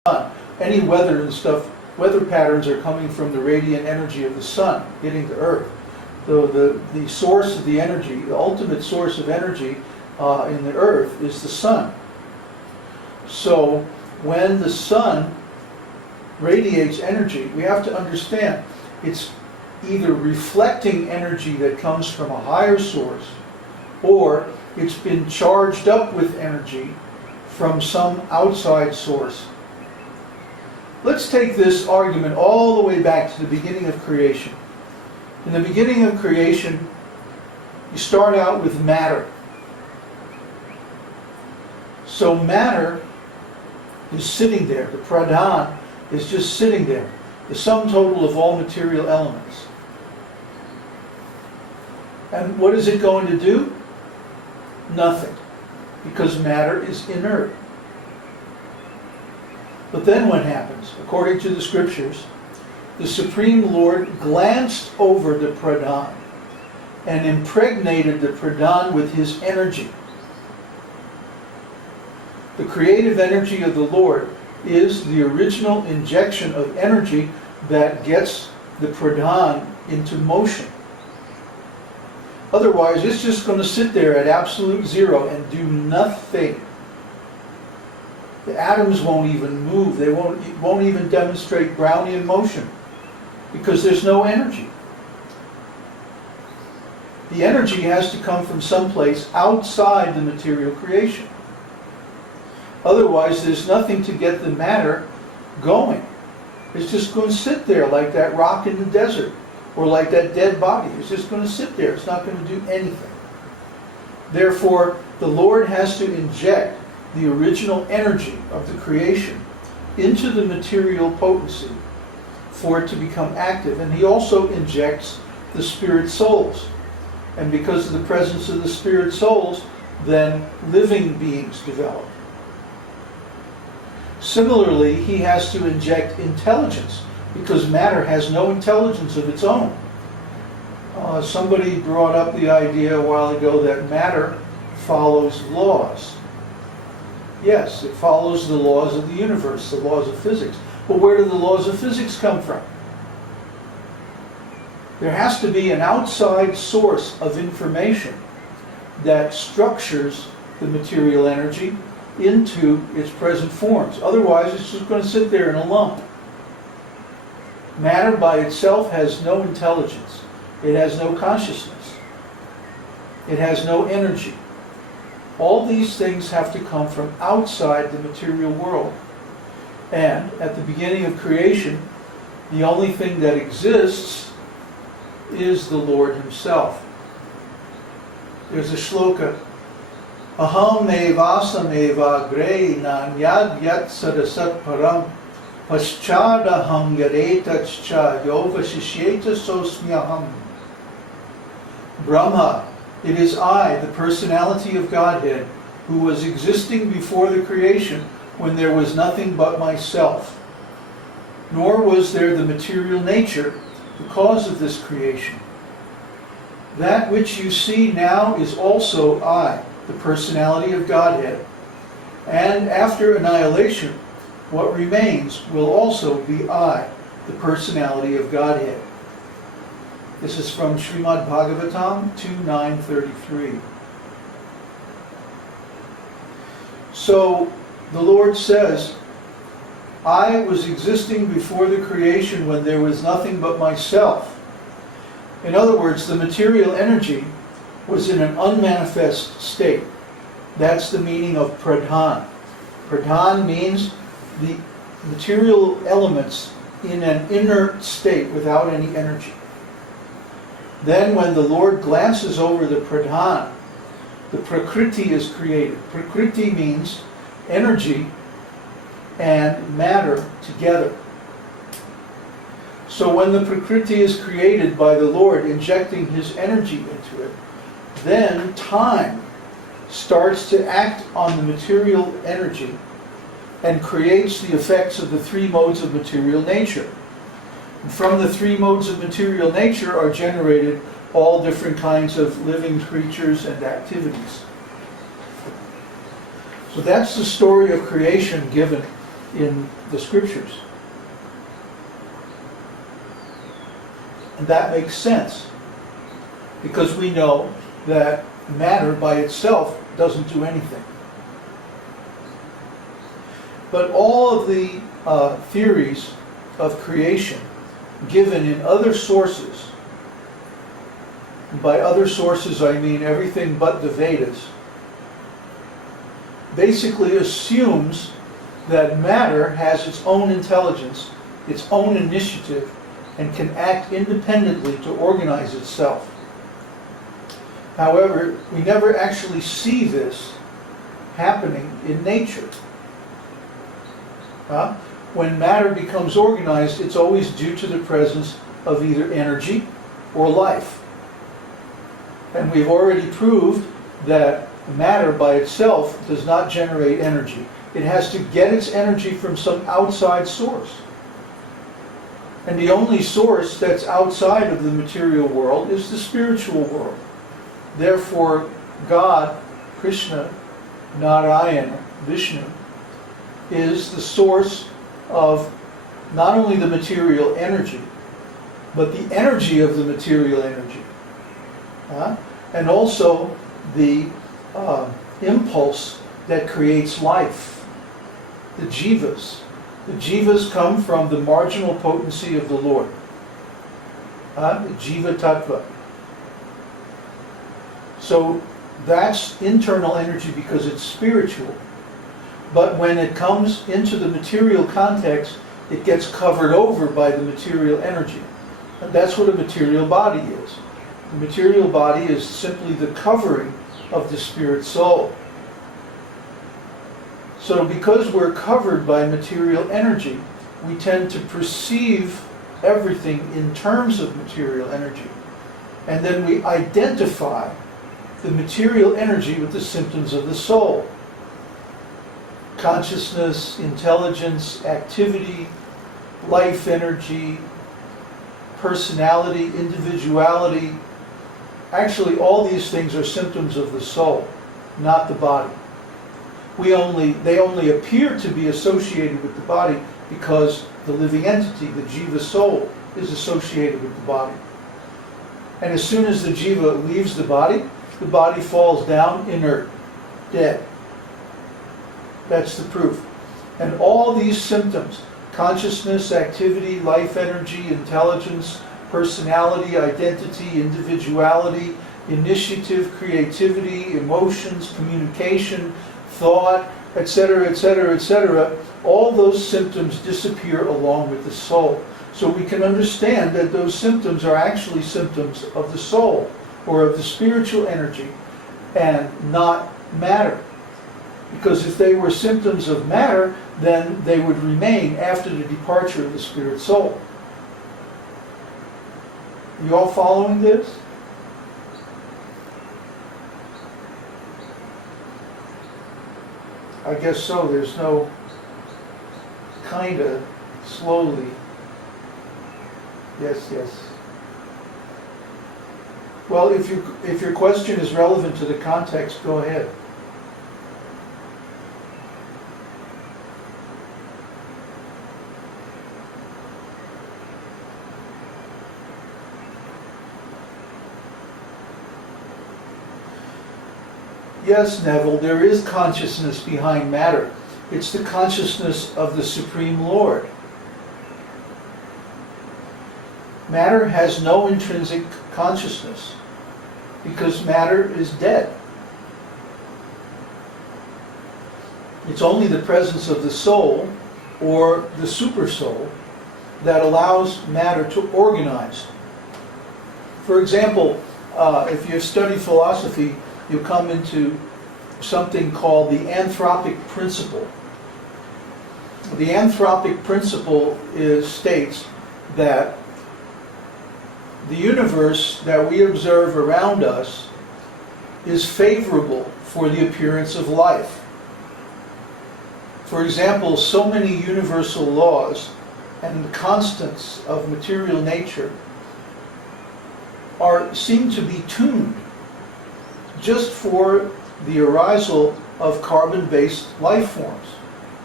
sun. Any weather and stuff, weather patterns are coming from the radiant energy of the sun hitting the earth. So the source of the energy, the ultimate source of energy in the earth is the sun. So when the sun radiates energy, we have to understand it's either reflecting energy that comes from a higher source, or it's been charged up with energy from some outside source. Let's take this argument all the way back to the beginning of creation. In the beginning of creation, you start out with matter. So matter is sitting there. The prāṇa is just sitting there. The sum total of all material elements. And what is it going to do? Nothing. Because matter is inert. But then what happens? According to the scriptures, the Supreme Lord glanced over the prāṇa and impregnated the prāṇa with his energy. The creative energy of the Lord is the original injection of energy that gets the prāṇa into motion. Otherwise, it's just going to sit there at absolute zero and do nothing. The atoms won't even move. It won't even demonstrate Brownian motion because there's no energy. The energy has to come from someplace outside the material creation. Otherwise, there's nothing to get the matter going. It's just going to sit there like that rock in the desert, or like that dead body. It's just going to sit there. It's not going to do anything. Therefore, the Lord has to inject the original energy of the creation into the material potency for it to become active. And he also injects the spirit souls. And because of the presence of the spirit souls, then living beings develop. Similarly, he has to inject intelligence, because matter has no intelligence of its own. Somebody brought up the idea a while ago that matter follows laws. Yes, it follows the laws of the universe, the laws of physics. But where do the laws of physics come from? There has to be an outside source of information that structures the material energy into its present forms. Otherwise, it's just going to sit there in a lump. Matter by itself has no intelligence. It has no consciousness. It has no energy. All these things have to come from outside the material world. And at the beginning of creation, the only thing that exists is the Lord himself. There's a shloka, Aham evasam evagre nanyad yat sadasat param paschadaham yaretachcha yovashishyeta sosmyaham. Brahma, it is I, the personality of Godhead, who was existing before the creation when there was nothing but myself. Nor was there the material nature, the cause of this creation. That which you see now is also I, the personality of Godhead. And after annihilation, what remains will also be I, the personality of Godhead. This is from Srimad Bhagavatam 2.9.33. So the Lord says, I was existing before the creation when there was nothing but myself. In other words, the material energy was in an unmanifest state. That's the meaning of pradhan. Pradhan means the material elements in an inert state without any energy. Then when the Lord glances over the pradhan, the prakriti is created. Prakriti means energy and matter together. So when the prakriti is created by the Lord injecting his energy into it, then time starts to act on the material energy and creates the effects of the three modes of material nature. And from the three modes of material nature are generated all different kinds of living creatures and activities. So that's the story of creation given in the scriptures. And that makes sense, because we know that matter by itself doesn't do anything. But all of the theories of creation given in other sources, and by other sources I mean everything but the Vedas, basically assumes that matter has its own intelligence, its own initiative, and can act independently to organize itself. However, we never actually see this happening in nature. When matter becomes organized, it's always due to the presence of either energy or life. And we've already proved that matter by itself does not generate energy. It has to get its energy from some outside source. And the only source that's outside of the material world is the spiritual world. Therefore, God, Krishna, Narayana, Vishnu, is the source of not only the material energy, but the energy of the material energy. And also the impulse that creates life, the jivas. The jivas come from the marginal potency of the Lord, the jiva tattva. So that's internal energy because it's spiritual. But when it comes into the material context, it gets covered over by the material energy. And that's what a material body is. The material body is simply the covering of the spirit soul. So because we're covered by material energy, we tend to perceive everything in terms of material energy. And then we identify the material energy with the symptoms of the soul. Consciousness, intelligence, activity, life energy, personality, individuality. Actually, all these things are symptoms of the soul, not the body. They only appear to be associated with the body because the living entity, the jiva soul, is associated with the body. And as soon as the jiva leaves the body falls down inert, dead. That's the proof. And all these symptoms, consciousness, activity, life energy, intelligence, personality, identity, individuality, initiative, creativity, emotions, communication, thought, etc., etc., etc., all those symptoms disappear along with the soul. So we can understand that those symptoms are actually symptoms of the soul, or of the spiritual energy, and not matter. Because if they were symptoms of matter, then they would remain after the departure of the spirit soul. You all following this? I guess so. There's no kinda, slowly. Yes. Well, if your question is relevant to the context, go ahead. Yes, Neville, there is consciousness behind matter. It's the consciousness of the Supreme Lord. Matter has no intrinsic consciousness because matter is dead. It's only the presence of the soul or the super soul that allows matter to organize. For example, if you study philosophy, you come into something called the Anthropic Principle. The Anthropic Principle states that the universe that we observe around us is favorable for the appearance of life. For example, so many universal laws and constants of material nature seem to be tuned just for the arisal of carbon-based life forms.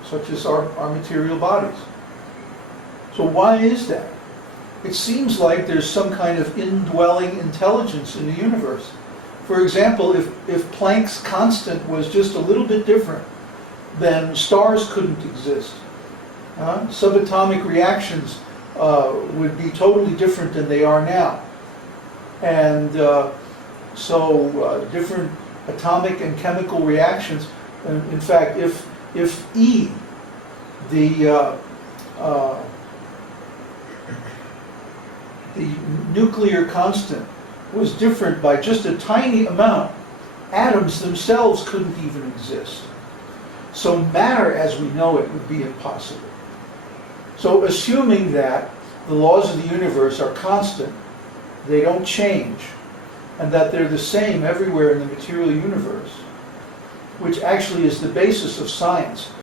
such as our material bodies. So why is that? It seems like there's some kind of indwelling intelligence in the universe. For example, if Planck's constant was just a little bit different, then stars couldn't exist. Subatomic reactions would be totally different than they are now. And so different atomic and chemical reactions, in fact, if E, the nuclear constant, was different by just a tiny amount, atoms themselves couldn't even exist. So matter as we know it would be impossible. So assuming that the laws of the universe are constant, they don't change, and that they're the same everywhere in the material universe, which actually is the basis of science.